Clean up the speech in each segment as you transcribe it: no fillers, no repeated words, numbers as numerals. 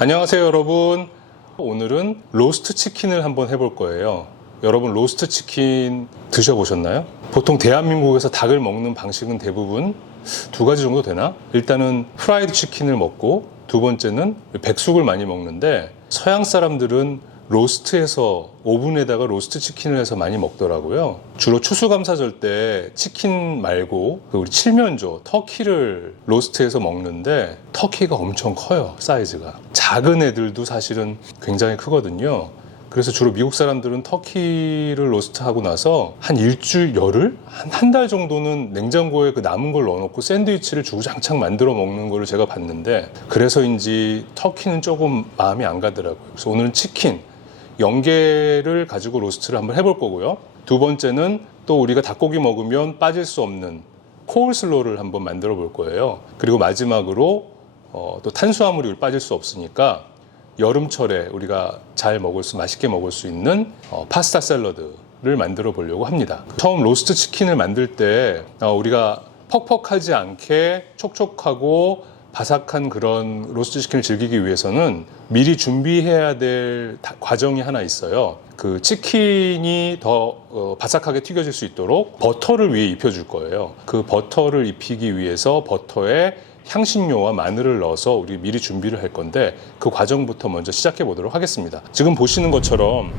안녕하세요 여러분. 오늘은 로스트 치킨을 한번 해볼 거예요. 여러분 로스트 치킨 드셔보셨나요? 보통 대한민국에서 닭을 먹는 방식은 대부분 두 가지 정도 되나? 일단은 프라이드 치킨을 먹고 두 번째는 백숙을 많이 먹는데 서양 사람들은 로스트해서 오븐에다가 로스트 치킨을 해서 많이 먹더라고요. 주로 추수감사절 때 치킨 말고 우리 칠면조, 터키를 로스트해서 먹는데 터키가 엄청 커요, 사이즈가. 작은 애들도 사실은 굉장히 크거든요. 그래서 주로 미국 사람들은 터키를 로스트하고 나서 한 일주일, 열흘? 한 달 정도는 냉장고에 그 남은 걸 넣어놓고 샌드위치를 주구장창 만들어 먹는 거를 제가 봤는데, 그래서인지 터키는 조금 마음이 안 가더라고요. 그래서 오늘은 치킨, 영계를 가지고 로스트를 한번 해볼 거고요. 두 번째는 또 우리가 닭고기 먹으면 빠질 수 없는 코울슬로우를 한번 만들어 볼 거예요. 그리고 마지막으로 또 탄수화물이 빠질 수 없으니까 여름철에 우리가 잘 맛있게 먹을 수 있는 파스타 샐러드를 만들어 보려고 합니다. 처음 로스트 치킨을 만들 때 우리가 퍽퍽하지 않게 촉촉하고 바삭한 그런 로스트 치킨을 즐기기 위해서는 미리 준비해야 될 과정이 하나 있어요. 그 치킨이 더 바삭하게 튀겨질 수 있도록 버터를 위에 입혀줄 거예요. 그 버터를 입히기 위해서 버터에 향신료와 마늘을 넣어서 우리 미리 준비를 할 건데, 그 과정부터 먼저 시작해 보도록 하겠습니다. 지금 보시는 것처럼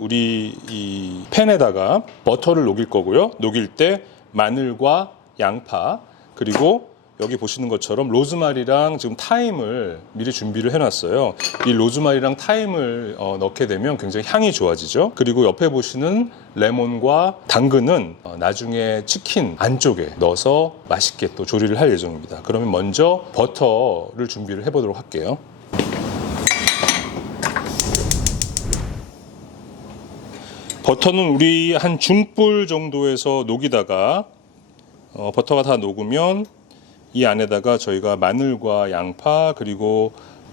우리 이 팬에다가 버터를 녹일 거고요. 녹일 때 마늘과 양파, 그리고 여기 보시는 것처럼 로즈마리랑 지금 타임을 미리 준비를 해놨어요. 이 로즈마리랑 타임을 넣게 되면 굉장히 향이 좋아지죠. 그리고 옆에 보시는 레몬과 당근은 나중에 치킨 안쪽에 넣어서 맛있게 또 조리를 할 예정입니다. 그러면 먼저 버터를 준비를 해보도록 할게요. 버터는 우리 한 중불 정도에서 녹이다가 버터가 다 녹으면 이 안에다가 저희가 마늘과 양파 그리고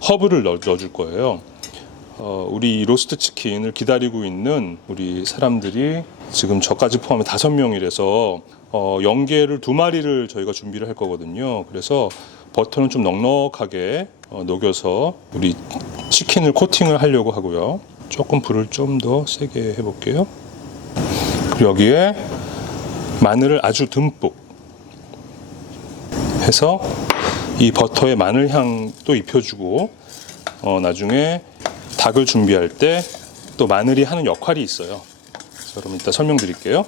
허브를 넣어줄 거예요. 우리 로스트 치킨을 기다리고 있는 우리 사람들이 지금 저까지 포함해 5명이라서 영계를 2마리를 저희가 준비를 할 거거든요. 그래서 버터는 좀 넉넉하게 녹여서 우리 치킨을 코팅을 하려고 하고요. 조금 불을 좀 더 세게 해볼게요. 그리고 여기에 마늘을 아주 듬뿍 해서 이 버터에 마늘 향도 입혀주고, 나중에 닭을 준비할 때 또 마늘이 하는 역할이 있어요. 그럼 이따 설명드릴게요.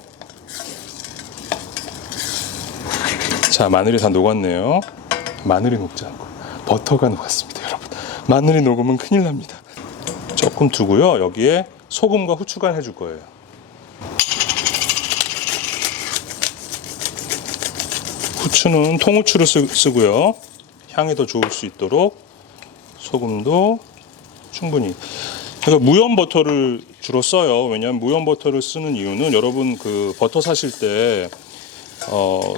자, 마늘이 다 녹았네요. 마늘이 녹지 않고 버터가 녹았습니다, 여러분. 마늘이 녹으면 큰일 납니다. 조금 두고요. 여기에 소금과 후추간 해줄 거예요. 후추는 통후추를 쓰고요. 향이 더 좋을 수 있도록 소금도 충분히. 그러니까 무염 버터를 주로 써요. 왜냐하면 무염 버터를 쓰는 이유는 여러분 그 버터 사실 때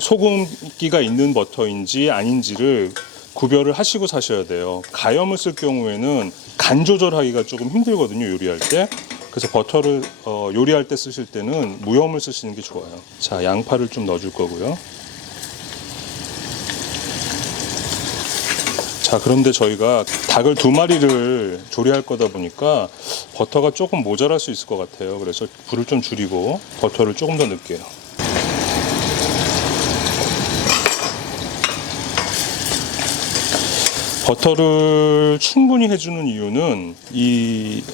소금기가 있는 버터인지 아닌지를 구별을 하시고 사셔야 돼요. 가염을 쓸 경우에는 간 조절하기가 조금 힘들거든요, 요리할 때. 그래서 버터를 요리할 때 쓰실 때는 무염을 쓰시는 게 좋아요. 자, 양파를 좀 넣어줄 거고요. 자, 그런데 저희가 닭을 2마리를 조리할 거다 보니까 버터가 조금 모자랄 수 있을 것 같아요. 그래서 불을 좀 줄이고 버터를 조금 더 넣을게요. 버터를 충분히 해주는 이유는 이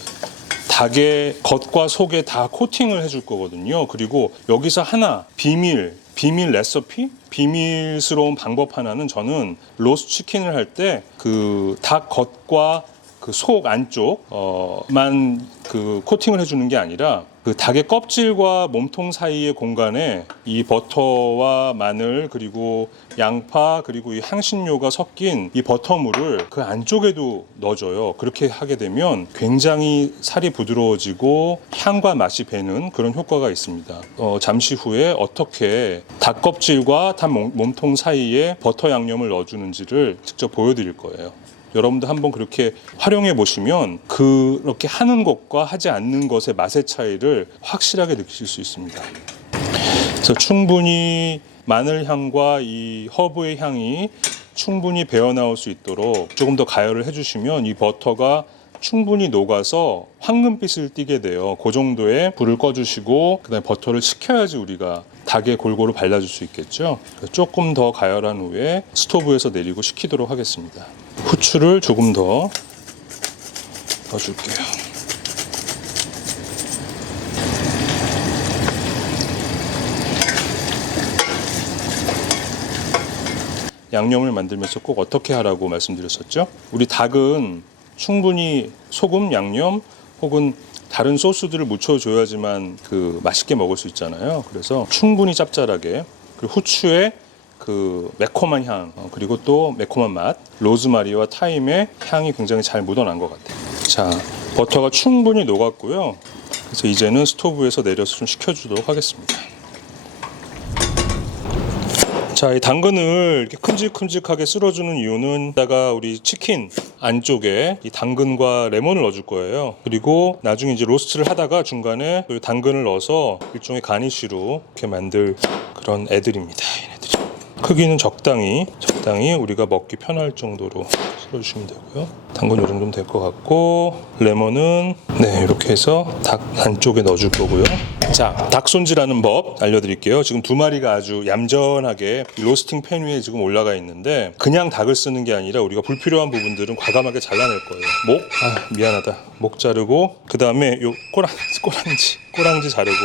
닭의 겉과 속에 다 코팅을 해줄 거거든요. 그리고 여기서 하나 비밀 레시피? 비밀스러운 방법 하나는, 저는 로스트 치킨을 할 때 그 닭 겉과 그 속 안쪽만 그 코팅을 해주는 게 아니라 그 닭의 껍질과 몸통 사이의 공간에 이 버터와 마늘 그리고 양파 그리고 이 향신료가 섞인 이 버터물을 그 안쪽에도 넣어줘요. 그렇게 하게 되면 굉장히 살이 부드러워지고 향과 맛이 배는 그런 효과가 있습니다. 잠시 후에 어떻게 닭 껍질과 닭 몸통 사이에 버터 양념을 넣어주는지를 직접 보여드릴 거예요. 여러분도 한번 그렇게 활용해 보시면 그렇게 하는 것과 하지 않는 것의 맛의 차이를 확실하게 느끼실 수 있습니다. 그래서 충분히 마늘 향과 이 허브의 향이 충분히 배어 나올 수 있도록 조금 더 가열을 해주시면 이 버터가 충분히 녹아서 황금빛을 띠게 돼요. 그 정도의 불을 꺼주시고 그다음에 버터를 식혀야지 우리가 닭에 골고루 발라줄 수 있겠죠. 조금 더 가열한 후에 스토브에서 내리고 식히도록 하겠습니다. 후추를 조금 더 넣어줄게요. 양념을 만들면서 꼭 어떻게 하라고 말씀드렸었죠? 우리 닭은 충분히 소금, 양념 혹은 다른 소스들을 묻혀줘야지만 맛있게 먹을 수 있잖아요. 그래서 충분히 짭짤하게, 그리고 후추의 매콤한 향, 그리고 또 매콤한 맛, 로즈마리와 타임의 향이 굉장히 잘 묻어난 것 같아요. 자, 버터가 충분히 녹았고요. 그래서 이제는 스토브에서 내려서 좀 식혀주도록 하겠습니다. 자, 이 당근을 이렇게 큼직큼직하게 쓸어주는 이유는 이따가 우리 치킨 안쪽에 이 당근과 레몬을 넣어줄 거예요. 그리고 나중에 이제 로스트를 하다가 중간에 이 당근을 넣어서 일종의 가니쉬로 이렇게 만들 그런 애들입니다. 얘네들이. 크기는 적당히 우리가 먹기 편할 정도로 썰어주시면 되고요. 당근 이 정도면 될 것 같고, 레몬은 이렇게 해서 닭 안쪽에 넣어줄 거고요. 자, 닭 손질하는 법 알려드릴게요. 지금 두 마리가 아주 얌전하게 로스팅 팬 위에 지금 올라가 있는데, 그냥 닭을 쓰는 게 아니라 우리가 불필요한 부분들은 과감하게 잘라낼 거예요. 미안하다. 목 자르고, 그 다음에 요 꼬랑지 자르고,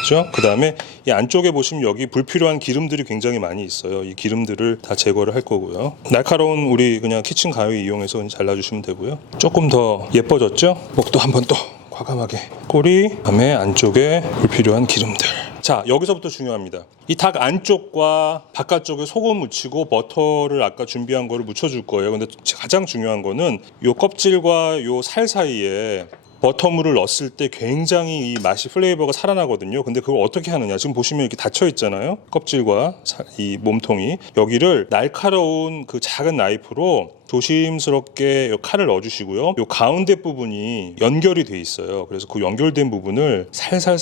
그죠? 그 다음에 이 안쪽에 보시면 여기 불필요한 기름들이 굉장히 많이 있어요. 이 기름들을 다 제거를 할 거고요. 날카로운 우리 그냥 키친 가위 이용해서 잘라주시면 되고요. 조금 더 예뻐졌죠? 목도 한번 또 과감하게 꼬리, 그다음에 안쪽에 불필요한 기름들. 자, 여기서부터 중요합니다. 이 닭 안쪽과 바깥쪽에 소금 묻히고 버터를 아까 준비한 거를 묻혀줄 거예요. 근데 가장 중요한 거는 요 껍질과 요 살 사이에 버터물을 넣었을 때 굉장히 이 맛이 플레이버가 살아나거든요. 근데 그걸 어떻게 하느냐, 지금 보시면 이렇게 닫혀 있잖아요. 껍질과 이 몸통이. 여기를 날카로운 그 작은 나이프로 조심스럽게 요 칼을 넣어주시고요. 요 가운데 부분이 연결이 돼 있어요. 그래서 그 연결된 부분을 살살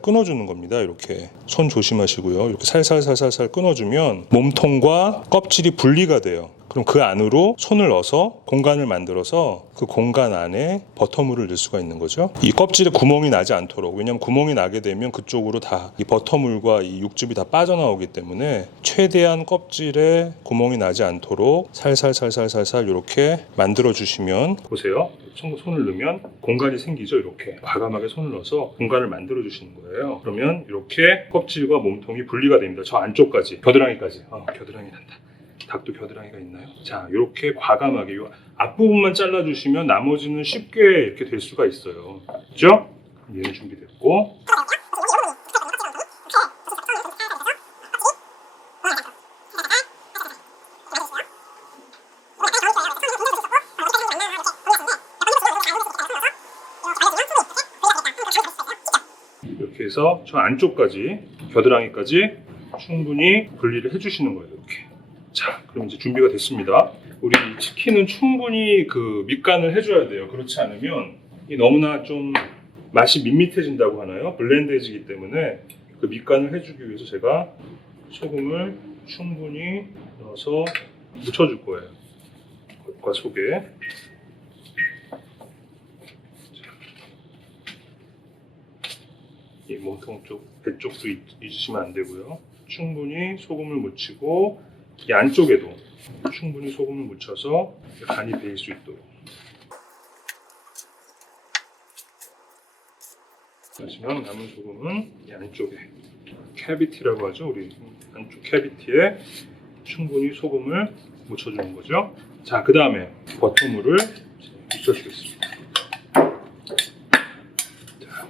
끊어주는 겁니다. 이렇게 손 조심하시고요. 이렇게 살살 끊어주면 몸통과 껍질이 분리가 돼요. 그럼 그 안으로 손을 넣어서 공간을 만들어서 그 공간 안에 버터물을 넣을 수가 있는 거죠. 이 껍질에 구멍이 나지 않도록, 왜냐하면 구멍이 나게 되면 그쪽으로 다 이 버터물과 이 육즙이 다 빠져나오기 때문에 최대한 껍질에 구멍이 나지 않도록 살살 이렇게 만들어 주시면, 보세요. 손을 넣으면 공간이 생기죠. 이렇게 과감하게 손을 넣어서 공간을 만들어 주시는 거예요. 그러면 이렇게 껍질과 몸통이 분리가 됩니다. 저 안쪽까지, 겨드랑이까지. 겨드랑이 난다. 닭도 겨드랑이가 있나요? 자, 이렇게 과감하게 이 앞부분만 잘라주시면 나머지는 쉽게 이렇게 될 수가 있어요. 그죠? 얘는 준비됐고, 이렇게 해서 저 안쪽까지, 겨드랑이까지 충분히 분리를 해주시는 거예요. 이렇게. 자, 그럼 이제 준비가 됐습니다. 우리 치킨은 충분히 밑간을 해줘야 돼요. 그렇지 않으면 너무나 좀 맛이 밋밋해진다고 하나요? 블렌드해지기 때문에 그 밑간을 해주기 위해서 제가 소금을 충분히 넣어서 묻혀줄 거예요. 겉과 속에. 이 몸통 쪽, 배 쪽도 잊으시면 안 되고요. 충분히 소금을 묻히고 이 안쪽에도 충분히 소금을 묻혀서 간이 배일 수 있도록. 마지막 남은 소금은 이 안쪽에, 캐비티라고 하죠. 우리 안쪽 캐비티에 충분히 소금을 묻혀주는 거죠. 자, 그 다음에 버터물을 묻혀주겠습니다. 자,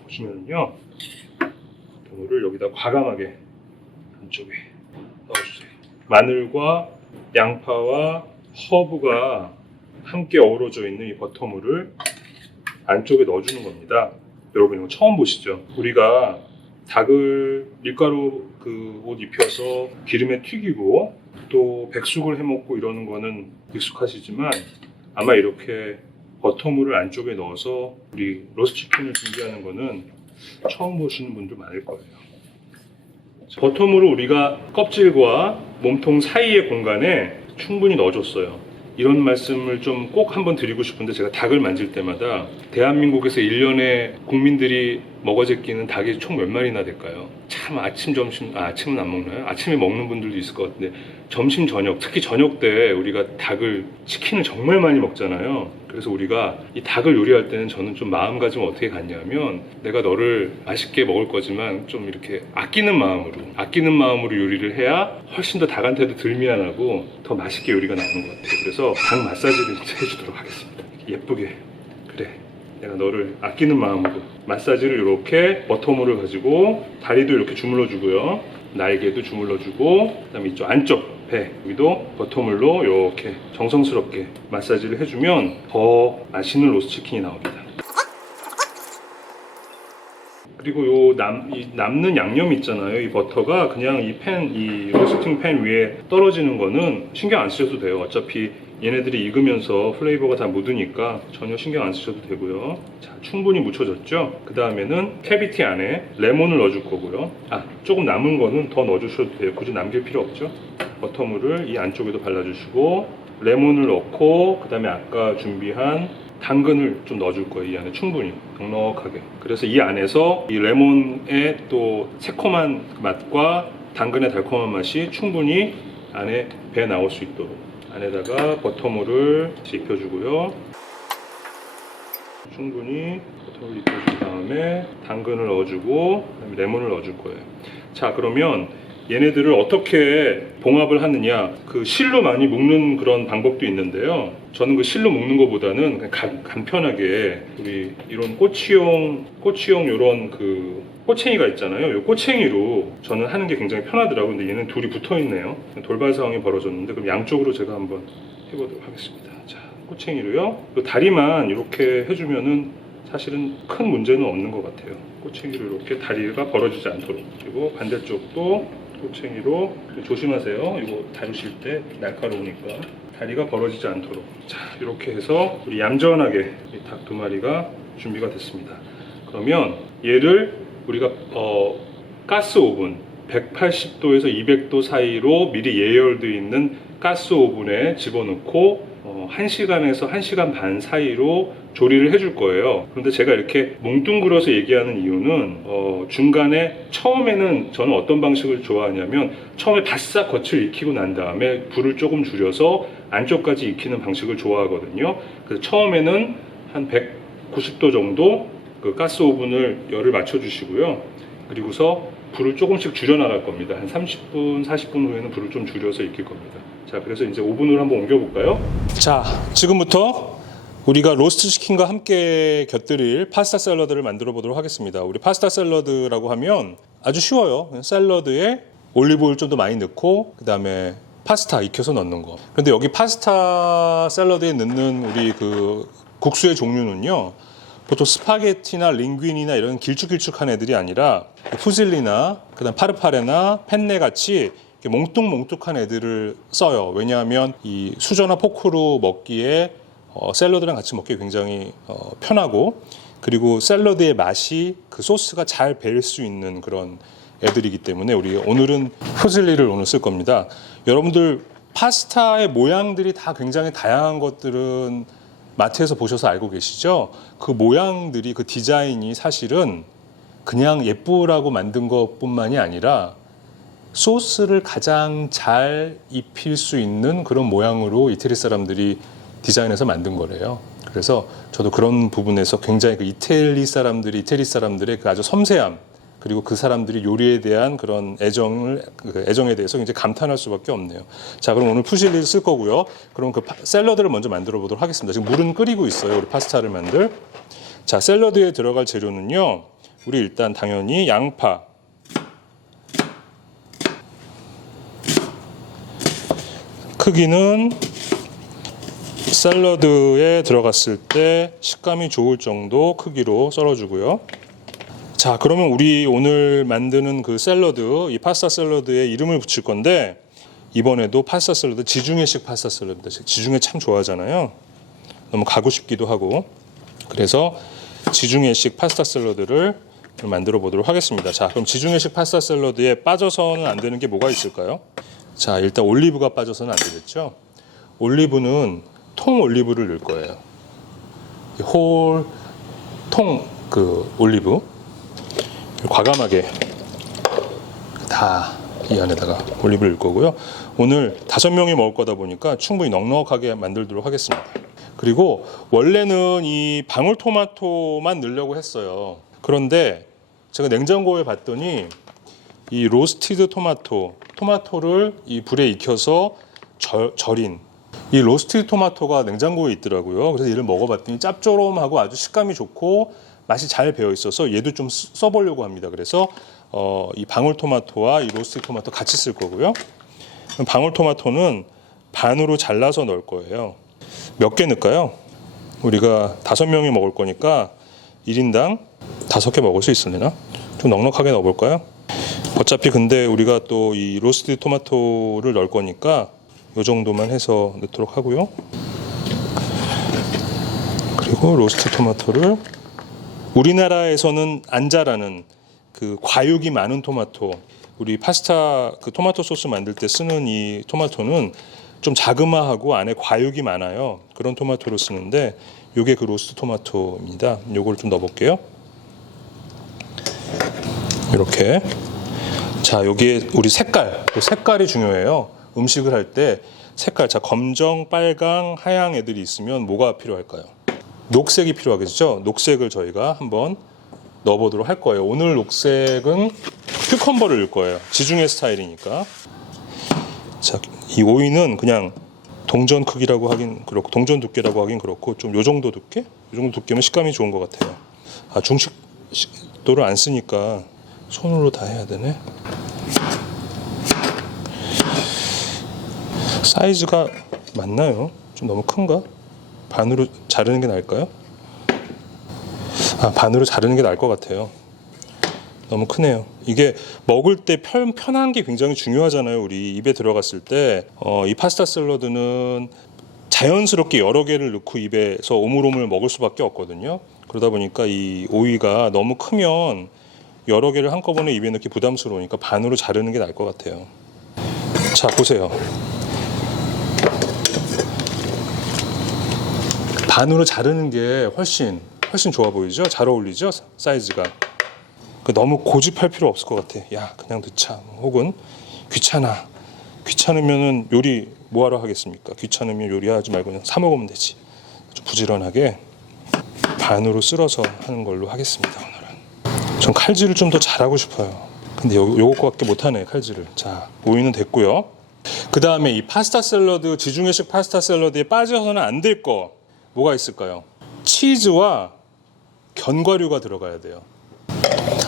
보시면요, 버터물을 여기다 과감하게 안쪽에 넣어주세요. 마늘과 양파와 허브가 함께 어우러져 있는 이 버터물을 안쪽에 넣어주는 겁니다. 여러분 이거 처음 보시죠? 우리가 닭을 밀가루 옷 입혀서 기름에 튀기고 또 백숙을 해먹고 이러는 거는 익숙하시지만, 아마 이렇게 버터물을 안쪽에 넣어서 우리 로스트 치킨을 준비하는 거는 처음 보시는 분들 많을 거예요. 버터물을 우리가 껍질과 몸통 사이의 공간에 충분히 넣어줬어요. 이런 말씀을 좀 꼭 한번 드리고 싶은데, 제가 닭을 만질 때마다 대한민국에서 1년에 국민들이 먹어제끼는 닭이 총 몇 마리나 될까요? 참 아침, 점심, 아침은 안 먹나요? 아침에 먹는 분들도 있을 것 같은데 점심, 저녁, 특히 저녁 때 우리가 치킨을 정말 많이 먹잖아요. 그래서 우리가 이 닭을 요리할 때는 저는 좀 마음가짐을 어떻게 갖냐면, 내가 너를 맛있게 먹을 거지만 좀 이렇게 아끼는 마음으로 요리를 해야 훨씬 더 닭한테도 덜 미안하고 더 맛있게 요리가 나오는 것 같아요. 그래서 닭 마사지를 해주도록 하겠습니다. 예쁘게. 그래, 내가 너를 아끼는 마음으로 마사지를 이렇게 버터물을 가지고 다리도 이렇게 주물러 주고요, 날개도 주물러 주고, 그다음에 이쪽 안쪽 배 여기도 버터물로 이렇게 정성스럽게 마사지를 해주면 더 맛있는 로스트 치킨이 나옵니다. 그리고 이 남는 양념 있잖아요. 이 버터가 그냥 이 로스팅 팬 위에 떨어지는 거는 신경 안 쓰셔도 돼요. 어차피 얘네들이 익으면서 플레이버가 다 묻으니까 전혀 신경 안 쓰셔도 되고요. 자, 충분히 묻혀졌죠? 그 다음에는 캐비티 안에 레몬을 넣어줄 거고요. 조금 남은 거는 더 넣어주셔도 돼요. 굳이 남길 필요 없죠? 버터물을 이 안쪽에도 발라주시고, 레몬을 넣고, 그 다음에 아까 준비한 당근을 좀 넣어줄 거예요. 이 안에 충분히 넉넉하게. 그래서 이 안에서 이 레몬의 또 새콤한 맛과 당근의 달콤한 맛이 충분히 안에 배 나올 수 있도록 안에다가 버터물을 입혀주고요. 충분히 버터를 입혀준 다음에 당근을 넣어주고, 그다음에 레몬을 넣어줄 거예요. 자, 그러면 얘네들을 어떻게 봉합을 하느냐, 그 실로 많이 묶는 그런 방법도 있는데요. 저는 그 실로 묶는 것보다는 그냥 간편하게 우리 이런 꼬치용 이런 그 꼬챙이가 있잖아요. 이 꼬챙이로 저는 하는 게 굉장히 편하더라고요. 근데 얘는 둘이 붙어 있네요. 돌발 상황이 벌어졌는데, 그럼 양쪽으로 제가 한번 해보도록 하겠습니다. 자, 꼬챙이로요. 이 다리만 이렇게 해주면은 사실은 큰 문제는 없는 것 같아요. 꼬챙이로 이렇게 다리가 벌어지지 않도록. 그리고 반대쪽도 꼬챙이로. 조심하세요. 이거 다루실 때 날카로우니까 다리가 벌어지지 않도록. 자, 이렇게 해서 우리 얌전하게 이 닭 2마리가 준비가 됐습니다. 그러면 얘를 우리가 가스 오븐 180도에서 200도 사이로 미리 예열되어 있는 가스 오븐에 집어넣고 1시간에서 1시간 반 사이로 조리를 해줄 거예요. 그런데 제가 이렇게 뭉뚱그려서 얘기하는 이유는 중간에 처음에는 저는 어떤 방식을 좋아하냐면, 처음에 바싹 겉을 익히고 난 다음에 불을 조금 줄여서 안쪽까지 익히는 방식을 좋아하거든요. 그래서 처음에는 한 190도 정도 그 가스 오븐을 열을 맞춰 주시고요. 그리고서 불을 조금씩 줄여 나갈 겁니다. 한 30분, 40분 후에는 불을 좀 줄여서 익힐 겁니다. 자, 그래서 이제 오븐으로 한번 옮겨 볼까요? 자, 지금부터 우리가 로스트 치킨과 함께 곁들일 파스타 샐러드를 만들어 보도록 하겠습니다. 우리 파스타 샐러드라고 하면 아주 쉬워요. 샐러드에 올리브오일 좀 더 많이 넣고, 그 다음에 파스타 익혀서 넣는 거. 그런데 여기 파스타 샐러드에 넣는 우리 그 국수의 종류는요, 보통 스파게티나 링구인이나 이런 길쭉길쭉한 애들이 아니라 푸질리나 그다음 파르파레나 펜네 같이 몽뚱몽뚱한 애들을 써요. 왜냐하면 이 수저나 포크로 먹기에 샐러드랑 같이 먹기 굉장히 편하고, 그리고 샐러드의 맛이 그 소스가 잘 배일 수 있는 그런 애들이기 때문에 우리 오늘은 푸질리를 오늘 쓸 겁니다. 여러분들 파스타의 모양들이 다 굉장히 다양한 것들은 마트에서 보셔서 알고 계시죠? 그 모양들이, 그 디자인이 사실은 그냥 예쁘라고 만든 것뿐만이 아니라 소스를 가장 잘 입힐 수 있는 그런 모양으로 이태리 사람들이 디자인해서 만든 거래요. 그래서 저도 그런 부분에서 굉장히 그 이태리 사람들의 그 아주 섬세함, 그리고 그 사람들이 요리에 대한 그런 애정에 대해서 굉장히 감탄할 수밖에 없네요. 자, 그럼 오늘 푸실리를 쓸 거고요. 그럼 그 샐러드를 먼저 만들어 보도록 하겠습니다. 지금 물은 끓이고 있어요. 우리 파스타를 만들. 자, 샐러드에 들어갈 재료는요, 우리 일단 당연히 양파, 크기는 샐러드에 들어갔을 때 식감이 좋을 정도 크기로 썰어주고요. 자, 그러면 우리 오늘 만드는 그 샐러드, 이 파스타 샐러드에 이름을 붙일 건데, 이번에도 파스타 샐러드, 지중해식 파스타 샐러드, 지중해 참 좋아하잖아요. 너무 가고 싶기도 하고. 그래서 지중해식 파스타 샐러드를 만들어 보도록 하겠습니다. 자, 그럼 지중해식 파스타 샐러드에 빠져서는 안 되는 게 뭐가 있을까요? 자, 일단 올리브가 빠져서는 안 되겠죠. 올리브는 통 올리브를 넣을 거예요. 통 올리브 과감하게 다 이 안에다가 올리브를 넣을 거고요. 오늘 5명이 먹을 거다 보니까 충분히 넉넉하게 만들도록 하겠습니다. 그리고 원래는 이 방울토마토만 넣으려고 했어요. 그런데 제가 냉장고에 봤더니 이 로스티드 토마토를 이 불에 익혀서 절인 이 로스티드 토마토가 냉장고에 있더라고요. 그래서 얘를 먹어봤더니 짭조름하고 아주 식감이 좋고 맛이 잘 배어 있어서 얘도 좀 써보려고 합니다. 그래서 이 방울토마토와 이 로스티드 토마토 같이 쓸 거고요. 방울토마토는 반으로 잘라서 넣을 거예요. 몇 개 넣을까요? 우리가 5명이 먹을 거니까 1인당 5개 먹을 수 있으려나? 좀 넉넉하게 넣어볼까요? 어차피 근데 우리가 또 이 로스티드 토마토를 넣을 거니까 이 정도만 해서 넣도록 하고요. 그리고 로스티드 토마토를 우리나라에서는 안 자라는 그 과육이 많은 토마토, 우리 파스타 그 토마토 소스 만들 때 쓰는 이 토마토는 좀 자그마하고 안에 과육이 많아요. 그런 토마토를 쓰는데 이게 그 로스트 토마토입니다. 요걸 좀 넣어볼게요. 이렇게. 자, 여기에 우리 색깔이 중요해요. 음식을 할 때 색깔, 자, 검정, 빨강, 하양 애들이 있으면 뭐가 필요할까요? 녹색이 필요하겠죠? 녹색을 저희가 한번 넣어보도록 할 거예요. 오늘 녹색은 큐컴버를 넣을 거예요. 지중해 스타일이니까. 자, 이 오이는 그냥 동전 크기라고 하긴 그렇고, 동전 두께라고 하긴 그렇고, 좀 요 정도 두께? 요 정도 두께면 식감이 좋은 것 같아요. 아, 중식도를 안 쓰니까 손으로 다 해야 되네. 사이즈가 맞나요? 좀 너무 큰가? 반으로 자르는 게 나을까요? 아, 반으로 자르는 게 나을 것 같아요. 너무 크네요. 이게 먹을 때 편한 게 굉장히 중요하잖아요. 우리 입에 들어갔을 때 이 파스타 샐러드는 자연스럽게 여러 개를 넣고 입에서 오물오물 먹을 수밖에 없거든요. 그러다 보니까 이 오이가 너무 크면 여러 개를 한꺼번에 입에 넣기 부담스러우니까 반으로 자르는 게 나을 것 같아요. 자, 보세요. 반으로 자르는 게 훨씬 좋아 보이죠? 잘 어울리죠? 사이즈가. 너무 고집할 필요 없을 것 같아. 야, 그냥 넣자. 혹은 귀찮으면은 요리 뭐하러 하겠습니까? 귀찮으면 요리하지 말고 그냥 사 먹으면 되지. 좀 부지런하게 반으로 쓸어서 하는 걸로 하겠습니다. 오늘은 전 칼질을 좀 더 잘하고 싶어요. 근데 요거밖에 못하네, 칼질을. 자, 오이는 됐고요. 그 다음에 이 파스타 샐러드, 지중해식 파스타 샐러드에 빠져서는 안 될 거 뭐가 있을까요? 치즈와 견과류가 들어가야 돼요.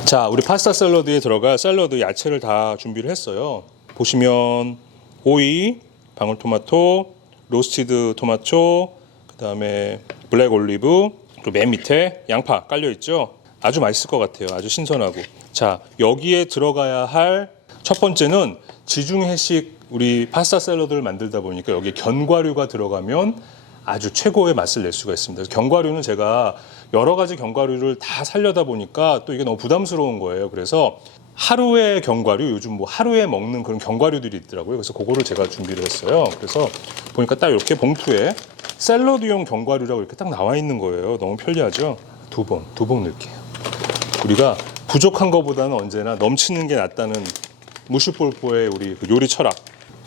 자, 우리 파스타 샐러드에 들어갈 샐러드 야채를 다 준비를 했어요. 보시면 오이, 방울토마토, 로스티드 토마토, 그 다음에 블랙 올리브, 그리고 맨 밑에 양파 깔려 있죠. 아주 맛있을 것 같아요. 아주 신선하고. 자, 여기에 들어가야 할 첫 번째는 지중해식 우리 파스타 샐러드를 만들다 보니까 여기에 견과류가 들어가면 아주 최고의 맛을 낼 수가 있습니다. 견과류는 제가 여러 가지 견과류를 다 살려다 보니까 또 이게 너무 부담스러운 거예요. 그래서 하루에 견과류, 요즘 뭐 하루에 먹는 그런 견과류들이 있더라고요. 그래서 그거를 제가 준비를 했어요. 그래서 보니까 딱 이렇게 봉투에 샐러드용 견과류라고 이렇게 딱 나와 있는 거예요. 너무 편리하죠? 두 봉 넣을게요. 우리가 부족한 것보다는 언제나 넘치는 게 낫다는 무슈폴포의 우리 그 요리 철학.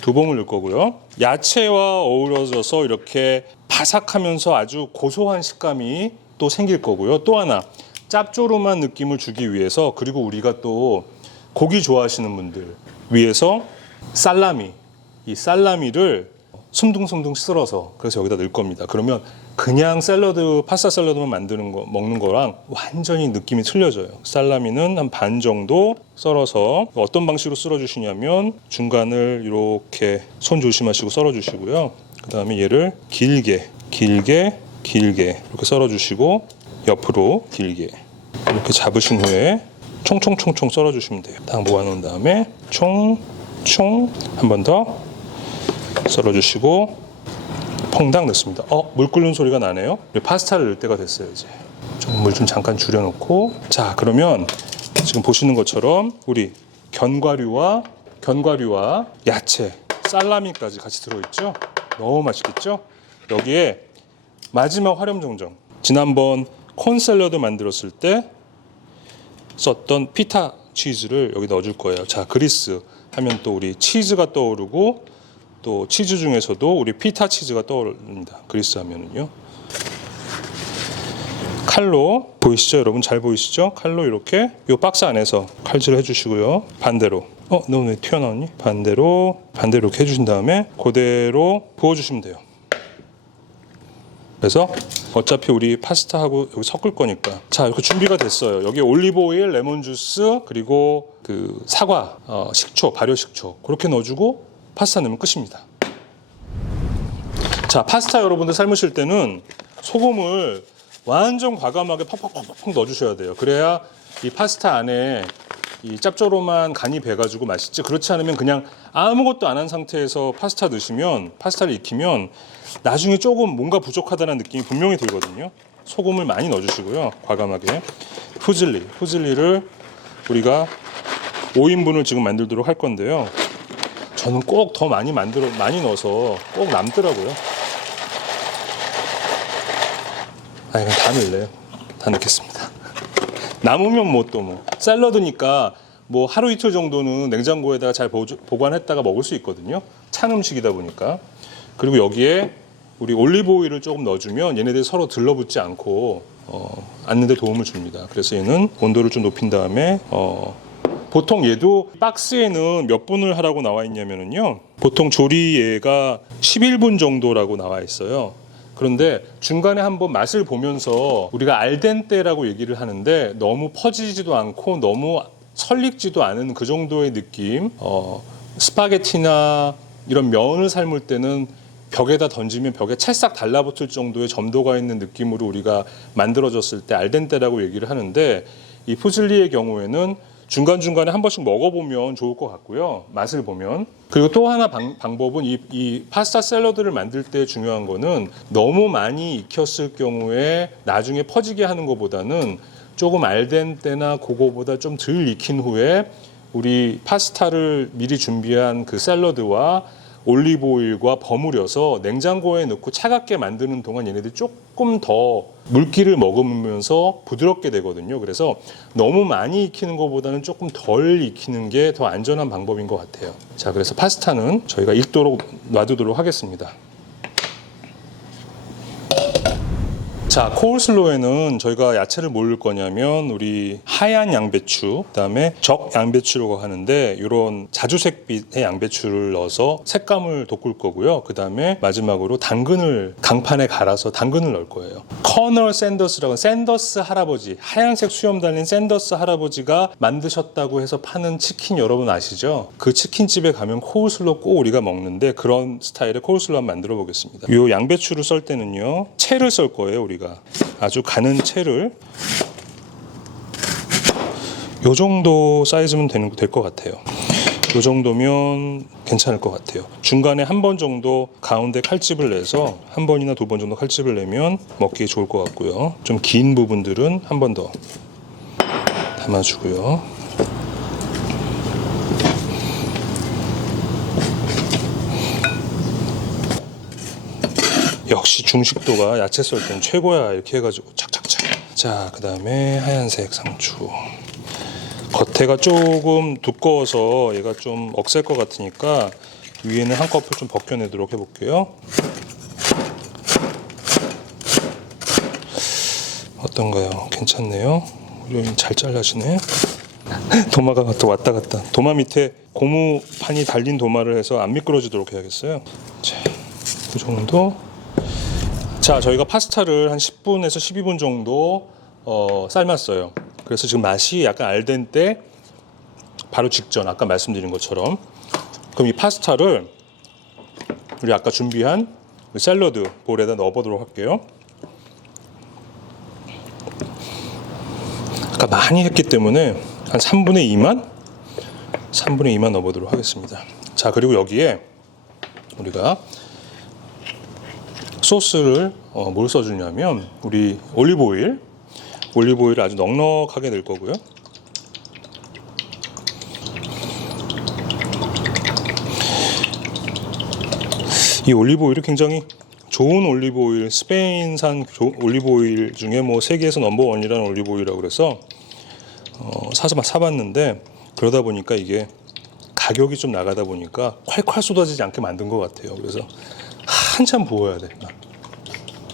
2봉을 넣을 거고요. 야채와 어우러져서 이렇게 바삭하면서 아주 고소한 식감이 또 생길 거고요. 또 하나, 짭조름한 느낌을 주기 위해서, 그리고 우리가 또 고기 좋아하시는 분들 위해서 이 살라미를 숭둥숭둥 썰어서 그래서 여기다 넣을 겁니다. 그러면 그냥 파스타 샐러드만 먹는 거랑 완전히 느낌이 틀려져요. 살라미는 한 반 정도 썰어서 어떤 방식으로 썰어주시냐면 중간을 이렇게 손 조심하시고 썰어주시고요. 그 다음에 얘를 길게 이렇게 썰어주시고 옆으로 길게 이렇게 잡으신 후에 총총총총 썰어주시면 돼요. 딱 모아놓은 다음에 총 한 번 더 썰어주시고 퐁당 넣습니다. 물 끓는 소리가 나네요. 파스타를 넣을 때가 됐어요. 이제 물 좀 잠깐 줄여놓고, 자, 그러면 지금 보시는 것처럼 우리 견과류와 야채, 살라미까지 같이 들어있죠. 너무 맛있겠죠? 여기에 마지막 활용 정정. 지난번 콘 샐러드 만들었을 때 썼던 피타 치즈를 여기 넣어줄 거예요. 자, 그리스 하면 또 우리 치즈가 떠오르고 또 치즈 중에서도 우리 피타 치즈가 떠오릅니다. 그리스 하면은요. 칼로 보이시죠? 여러분 잘 보이시죠? 칼로 이렇게 이 박스 안에서 칼질을 해주시고요. 반대로 너 왜 튀어나왔니? 반대로 이렇게 해주신 다음에 그대로 부어주시면 돼요. 그래서 어차피 우리 파스타하고 여기 섞을 거니까 자, 이렇게 준비가 됐어요. 여기 올리브 오일, 레몬 주스, 그리고 그 사과, 식초, 발효 식초 그렇게 넣어주고 파스타 넣으면 끝입니다. 자, 파스타 여러분들 삶으실 때는 소금을 완전 과감하게 팍팍팍팍 넣어주셔야 돼요. 그래야 이 파스타 안에 이 짭조름한 간이 배가지고 맛있지. 그렇지 않으면 그냥 아무것도 안 한 상태에서 파스타 넣으시면, 파스타를 익히면 나중에 조금 뭔가 부족하다는 느낌이 분명히 들거든요. 소금을 많이 넣어주시고요. 과감하게. 후즐리를 우리가 5인분을 지금 만들도록 할 건데요. 저는 꼭 더 많이 넣어서 꼭 남더라고요. 그냥 다 넣을래요. 다 넣겠습니다. 남으면 샐러드니까 하루 이틀 정도는 냉장고에다가 잘 보관했다가 먹을 수 있거든요. 찬 음식이다 보니까. 그리고 여기에 우리 올리브 오일을 조금 넣어주면 얘네들이 서로 들러붙지 않고 앉는 데 도움을 줍니다. 그래서 얘는 온도를 좀 높인 다음에 보통 얘도 박스에는 몇 분을 하라고 나와 있냐면요. 보통 조리예가 11분 정도라고 나와 있어요. 그런데 중간에 한번 맛을 보면서 우리가 알덴테라고 얘기를 하는데 너무 퍼지지도 않고 너무 설익지도 않은 그 정도의 느낌. 스파게티나 이런 면을 삶을 때는 벽에다 던지면 벽에 찰싹 달라붙을 정도의 점도가 있는 느낌으로 우리가 만들어졌을 때 알덴테라고 얘기를 하는데 이 푸즐리의 경우에는 중간중간에 한 번씩 먹어보면 좋을 것 같고요. 맛을 보면. 그리고 또 하나 방법은 이 파스타 샐러드를 만들 때 중요한 거는 너무 많이 익혔을 경우에 나중에 퍼지게 하는 것보다는 조금 알덴테나 그거보다 좀 덜 익힌 후에 우리 파스타를 미리 준비한 그 샐러드와 올리브 오일과 버무려서 냉장고에 넣고 차갑게 만드는 동안 얘네들이 조금 더 물기를 머금으면서 부드럽게 되거든요. 그래서 너무 많이 익히는 것보다는 조금 덜 익히는 게 더 안전한 방법인 것 같아요. 자, 그래서 파스타는 저희가 익도록 놔두도록 하겠습니다. 자, 코울슬로우에는 저희가 야채를 뭘 넣을 거냐면 우리 하얀 양배추, 그다음에 적 양배추라고 하는데 이런 자주색빛의 양배추를 넣어서 색감을 돋굴 거고요. 그다음에 마지막으로 당근을 강판에 갈아서 당근을 넣을 거예요. 커널 샌더스라고 샌더스 할아버지, 하얀색 수염 달린 샌더스 할아버지가 만드셨다고 해서 파는 치킨 여러분 아시죠? 그 치킨집에 가면 코울슬로우 꼭 우리가 먹는데 그런 스타일의 코울슬로우 한번 만들어 보겠습니다. 이 양배추를 썰 때는요, 채를 썰 거예요. 우리가 아주 가는 채를 요 정도 사이즈면 될 것 같아요. 요 정도면 괜찮을 것 같아요. 중간에 한 번 정도 가운데 칼집을 내서 한 번이나 두 번 정도 칼집을 내면 먹기 좋을 것 같고요. 좀 긴 부분들은 한 번 더 담아주고요. 역시 중식도가 야채 썰 땐 최고야. 이렇게 해가지고 착착착. 자, 그 다음에 하얀색 상추. 겉에가 조금 두꺼워서 얘가 좀 억셀 것 같으니까 위에는 한꺼풀 좀 벗겨내도록 해볼게요. 어떤가요? 괜찮네요. 우리 잘 잘라지네. 도마가 또 왔다 갔다. 도마 밑에 고무판이 달린 도마를 해서 안 미끄러지도록 해야겠어요. 자, 그 정도. 자, 저희가 파스타를 한 10분에서 12분 정도 삶았어요. 그래서 지금 맛이 약간 알덴테 바로 직전, 아까 말씀드린 것처럼. 그럼 이 파스타를 우리 아까 준비한 샐러드 볼에다 넣어보도록 할게요. 아까 많이 했기 때문에 한 3분의 2만 넣어보도록 하겠습니다. 자, 그리고 여기에 우리가 소스를 뭘 써주냐면 우리 올리브 오일을 아주 넉넉하게 넣을 거고요. 이 올리브 오일이 굉장히 좋은 올리브 오일, 스페인산 올리브 오일 중에 뭐 세계에서 넘버원이라는 올리브 오일이라고 그래서 사봤는데, 그러다 보니까 이게 가격이 좀 나가다 보니까 콸콸 쏟아지지 않게 만든 것 같아요. 그래서 한참 부어야 돼.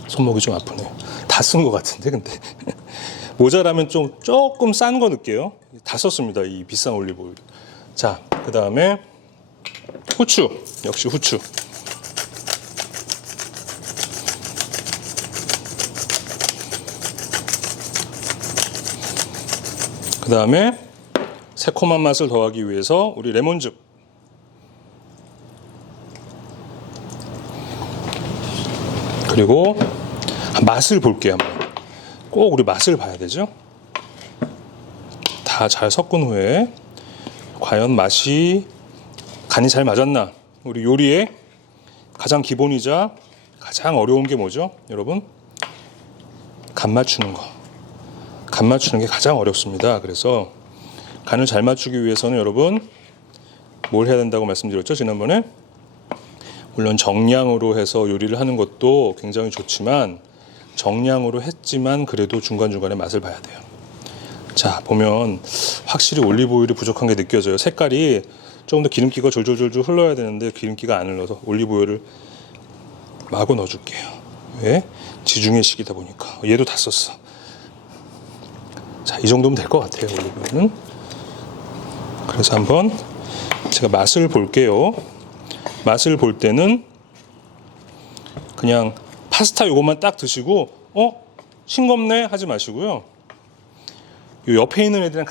손목이 좀 아프네요. 다 쓴 것 같은데, 근데 모자라면 조금 싼 거 넣을게요. 다 썼습니다, 이 비싼 올리브 오일. 자, 그 다음에 후추. 역시 후추. 그 다음에 새콤한 맛을 더하기 위해서 우리 레몬즙. 그리고 맛을 볼게요. 한번. 꼭 우리 맛을 봐야 되죠. 다 잘 섞은 후에 과연 맛이 간이 잘 맞았나. 우리 요리의 가장 기본이자 가장 어려운 게 뭐죠, 여러분? 간 맞추는 거. 간 맞추는 게 가장 어렵습니다. 그래서 간을 잘 맞추기 위해서는 여러분 뭘 해야 된다고 말씀드렸죠, 지난번에? 물론 정량으로 해서 요리를 하는 것도 굉장히 좋지만, 정량으로 했지만 그래도 중간중간에 맛을 봐야 돼요. 자, 보면 확실히 올리브 오일이 부족한 게 느껴져요. 색깔이 조금 더 기름기가 졸졸졸 흘러야 되는데 기름기가 안 흘러서 올리브 오일을 마구 넣어줄게요. 왜? 지중해 식이다 보니까. 얘도 다 썼어. 자, 이 정도면 될 것 같아요, 올리브 오일은. 그래서 한번 제가 맛을 볼게요. 맛을 볼 때는 그냥 파스타 요것만 딱 드시고 싱겁네 하지 마시고요. 요 옆에 있는 애들이랑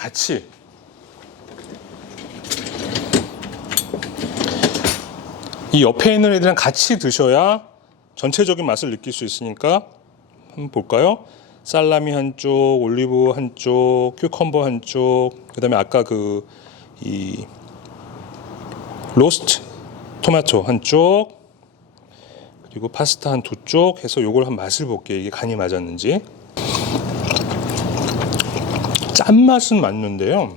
같이 드셔야 전체적인 맛을 느낄 수 있으니까 한번 볼까요? 살라미 한쪽, 올리브 한쪽, 큐컴버 한쪽, 그 다음에 아까 이 로스트 토마토 한쪽, 그리고 파스타 한 두 쪽 해서 요걸 한 맛을 볼게요. 이게 간이 맞았는지. 짠맛은 맞는데요.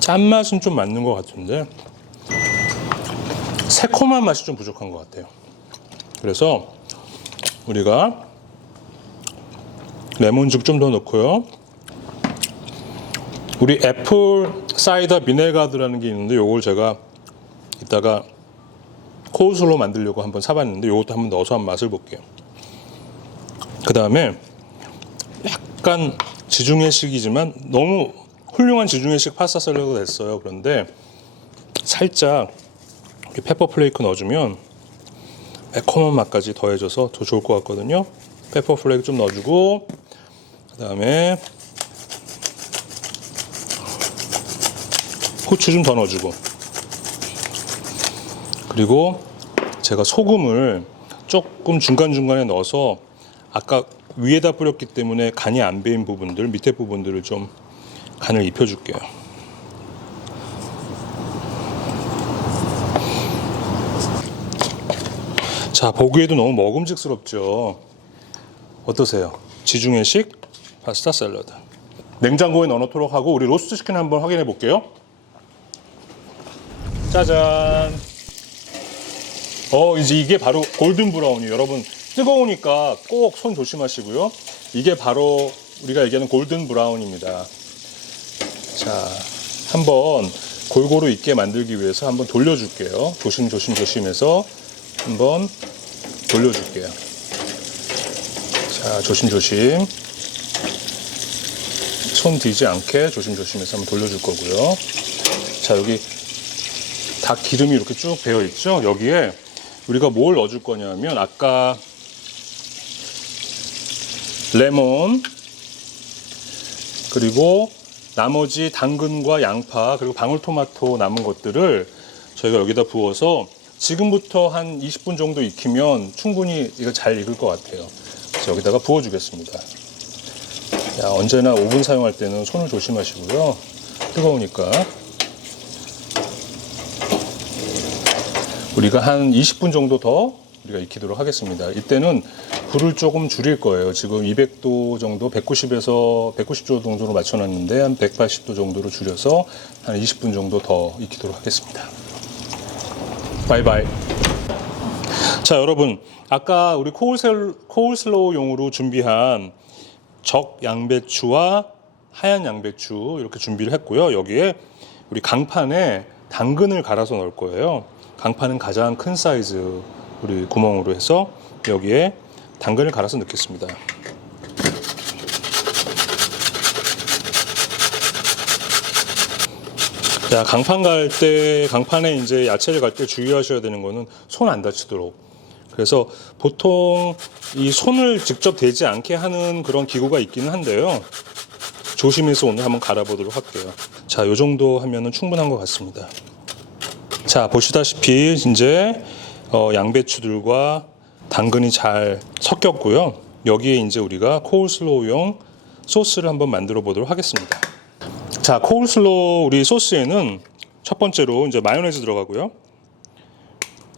짠맛은 좀 맞는 것 같은데 새콤한 맛이 좀 부족한 것 같아요. 그래서 우리가 레몬즙 좀 더 넣고요. 우리 애플 사이다 비네가드라는 게 있는데 요걸 제가 이따가 코우슬로 만들려고 한번 사봤는데 요것도 한번 넣어서 한번 맛을 볼게요. 그 다음에 약간 지중해식이지만 너무 훌륭한 지중해식 파스타 샐러드가 됐어요. 그런데 살짝 페퍼 플레이크 넣어주면 매콤한 맛까지 더해져서 더 좋을 것 같거든요. 페퍼 플레이크 좀 넣어주고, 그 다음에 후추 좀 더 넣어주고, 그리고 제가 소금을 조금 중간중간에 넣어서 아까 위에다 뿌렸기 때문에 간이 안 배인 부분들, 밑에 부분들을 좀 간을 입혀줄게요. 자, 보기에도 너무 먹음직스럽죠. 어떠세요? 지중해식 파스타 샐러드. 냉장고에 넣어놓도록 하고 우리 로스트 치킨 한번 확인해 볼게요. 짜잔. 이제 이게 바로 골든 브라운이에요. 여러분 뜨거우니까 꼭 손 조심하시고요. 이게 바로 우리가 얘기하는 골든 브라운입니다. 자, 한번 골고루 익게 만들기 위해서 한번 돌려줄게요. 조심해서 한번 돌려줄게요. 자, 조심. 손 뒤지 않게 조심해서 한번 돌려줄 거고요. 자, 여기 닭 기름이 이렇게 쭉 배어 있죠? 여기에 우리가 뭘 넣어줄 거냐면 아까 레몬, 그리고 나머지 당근과 양파, 그리고 방울토마토 남은 것들을 저희가 여기다 부어서 지금부터 한 20분 정도 익히면 충분히 이거 잘 익을 것 같아요. 그래서 여기다가 부어주겠습니다. 야, 언제나 오븐 사용할 때는 손을 조심하시고요. 뜨거우니까. 우리가 한 20분 정도 더 우리가 익히도록 하겠습니다. 이때는 불을 조금 줄일 거예요. 지금 200도 정도, 190에서 190도 정도로 맞춰놨는데 한 180도 정도로 줄여서 한 20분 정도 더 익히도록 하겠습니다. 바이바이. 자, 여러분, 아까 우리 코울슬로우용으로 준비한 적 양배추와 하얀 양배추 이렇게 준비를 했고요. 여기에 우리 강판에 당근을 갈아서 넣을 거예요. 강판은 가장 큰 사이즈 우리 구멍으로 해서 여기에 당근을 갈아서 넣겠습니다. 자, 강판에 이제 야채를 갈 때 주의하셔야 되는 거는 손 안 다치도록. 그래서 보통 이 손을 직접 대지 않게 하는 그런 기구가 있기는 한데요. 조심해서 오늘 한번 갈아보도록 할게요. 자, 요 정도 하면은 충분한 것 같습니다. 자, 보시다시피 이제 양배추들과 당근이 잘 섞였고요. 여기에 이제 우리가 코울슬로우용 소스를 한번 만들어 보도록 하겠습니다. 자, 코울슬로우 우리 소스에는 첫 번째로 이제 마요네즈 들어가고요.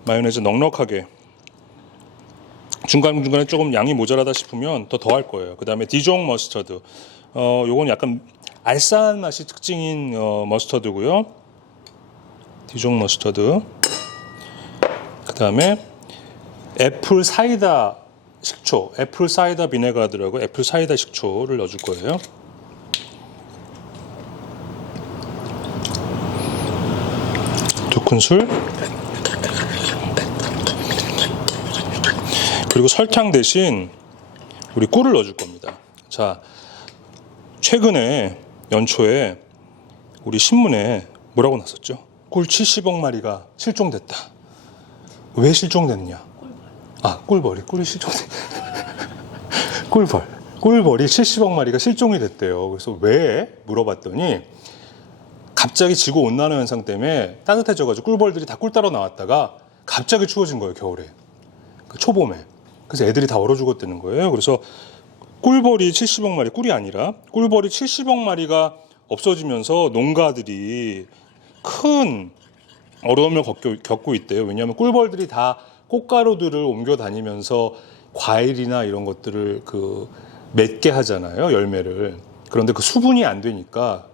마요네즈 넉넉하게. 중간중간에 조금 양이 모자라다 싶으면 더 할 거예요. 그 다음에 디종 머스터드. 요건 약간 알싸한 맛이 특징인 머스터드고요. 디종 머스터드. 그 다음에 애플 사이다 식초, 애플 사이다 비네가드라고 애플 사이다 식초를 넣어줄 거예요. 두 큰술. 그리고 설탕 대신 우리 꿀을 넣어줄 겁니다. 자, 최근에 연초에 우리 신문에 뭐라고 났었죠? 꿀 70억 마리가 실종됐다. 왜 실종됐냐? 아, 꿀벌이 실종됐. 꿀벌이 70억 마리가 실종이 됐대요. 그래서 왜? 물어봤더니 갑자기 지구 온난화 현상 때문에 따뜻해져가지고 꿀벌들이 다 꿀 따러 나왔다가 갑자기 추워진 거예요, 겨울에. 그 초봄에. 그래서 애들이 다 얼어 죽었다는 거예요. 그래서 꿀벌이 70억 마리, 꿀이 아니라 꿀벌이 70억 마리가 없어지면서 농가들이 큰 어려움을 겪고 있대요. 왜냐하면 꿀벌들이 다 꽃가루들을 옮겨 다니면서 과일이나 이런 것들을 맺게 하잖아요, 열매를. 그런데 그 수분이 안 되니까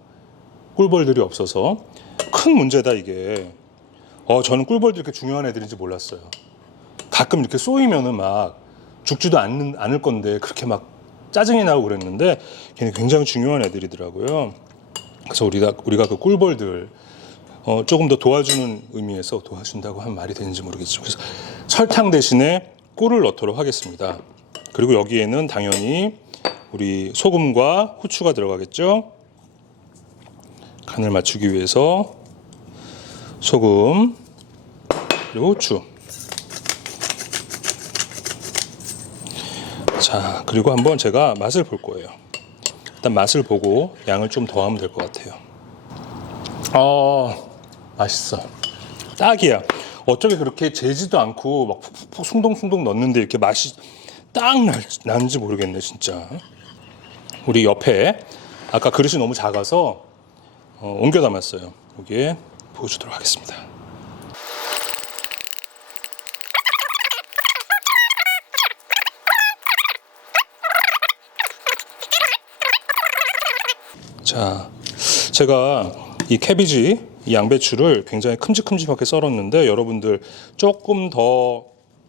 꿀벌들이 없어서 큰 문제다, 이게. 저는 꿀벌들이 이렇게 중요한 애들인지 몰랐어요. 가끔 이렇게 쏘이면은 막 죽지도 않을 건데 그렇게 막 짜증이 나고 그랬는데 걔네 굉장히 중요한 애들이더라고요. 그래서 우리가 그 꿀벌들 조금 더 도와주는 의미에서 도와준다고 하면 말이 되는지 모르겠지만, 그래서 설탕 대신에 꿀을 넣도록 하겠습니다. 그리고 여기에는 당연히 우리 소금과 후추가 들어가겠죠. 간을 맞추기 위해서 소금 그리고 후추. 자, 그리고 한번 제가 맛을 볼 거예요. 일단 맛을 보고 양을 좀 더 하면 될 것 같아요. 맛있어. 딱이야. 어쩌게 그렇게 재지도 않고 막 푹푹푹 숭덩숭덩 넣는데 이렇게 맛이 딱 나는지 모르겠네, 진짜. 우리 옆에 아까 그릇이 너무 작아서 옮겨 담았어요. 여기에 부어주도록 하겠습니다. 자, 제가 이 캐비지, 이 양배추를 굉장히 큼직큼직하게 썰었는데 여러분들 조금 더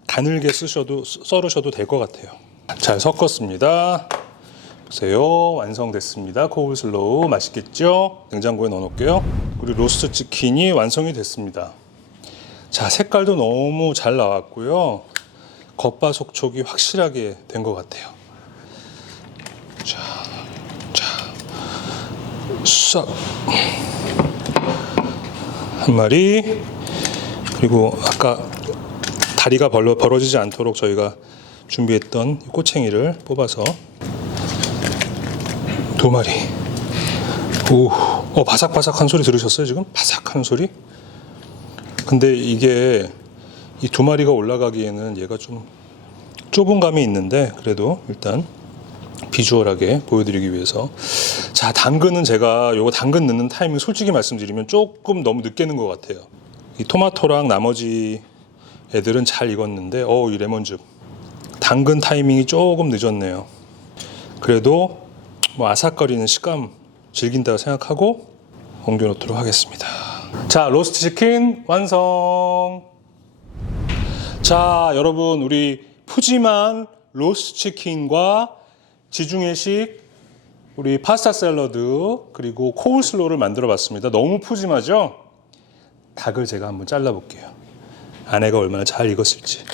가늘게 썰으셔도 될 것 같아요. 잘 섞었습니다. 보세요, 완성됐습니다. 코울슬로우 맛있겠죠? 냉장고에 넣어놓을게요. 우리 로스트 치킨이 완성이 됐습니다. 자, 색깔도 너무 잘 나왔고요. 겉바속촉이 확실하게 된 것 같아요. 싹 한 마리, 그리고 아까 다리가 벌어지지 않도록 저희가 준비했던 꼬챙이를 뽑아서 2마리. 오, 바삭바삭한 소리 들으셨어요? 지금 바삭한 소리? 근데 이게 이 2마리가 올라가기에는 얘가 좀 좁은 감이 있는데 그래도 일단 비주얼하게 보여드리기 위해서. 자, 당근은 제가 요거 당근 넣는 타이밍 솔직히 말씀드리면 조금 너무 늦게 넣은 것 같아요. 이 토마토랑 나머지 애들은 잘 익었는데 이 레몬즙 당근 타이밍이 조금 늦었네요. 그래도 뭐 아삭거리는 식감 즐긴다고 생각하고 옮겨 놓도록 하겠습니다. 자, 로스트 치킨 완성. 자, 여러분, 우리 푸짐한 로스트 치킨과 지중해식 우리 파스타 샐러드 그리고 코울슬로우를 만들어 봤습니다. 너무 푸짐하죠? 닭을 제가 한번 잘라 볼게요. 안에가 얼마나 잘 익었을지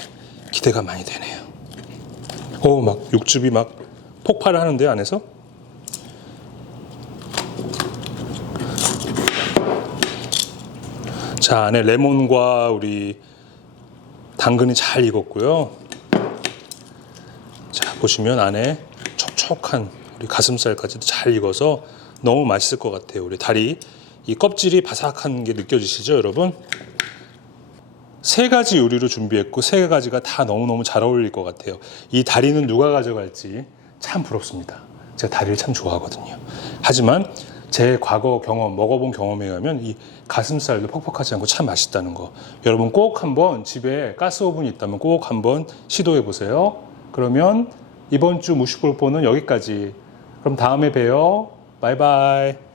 기대가 많이 되네요. 오, 막 육즙이 막 폭발을 하는데 안에서. 자, 안에 레몬과 우리 당근이 잘 익었고요. 자, 보시면 안에 촉촉한 우리 가슴살까지도 잘 익어서 너무 맛있을 것 같아요. 우리 다리, 이 껍질이 바삭한 게 느껴지시죠, 여러분? 3가지 요리로 준비했고 3가지가 다 너무너무 잘 어울릴 것 같아요. 이 다리는 누가 가져갈지 참 부럽습니다. 제가 다리를 참 좋아하거든요. 하지만 제 과거 경험, 먹어본 경험에 의하면 이 가슴살도 퍽퍽하지 않고 참 맛있다는 거. 여러분 꼭 한번 집에 가스 오븐이 있다면 꼭 한번 시도해 보세요. 그러면 이번 주 무식볼포는 여기까지. 그럼 다음에 봬요. 바이바이.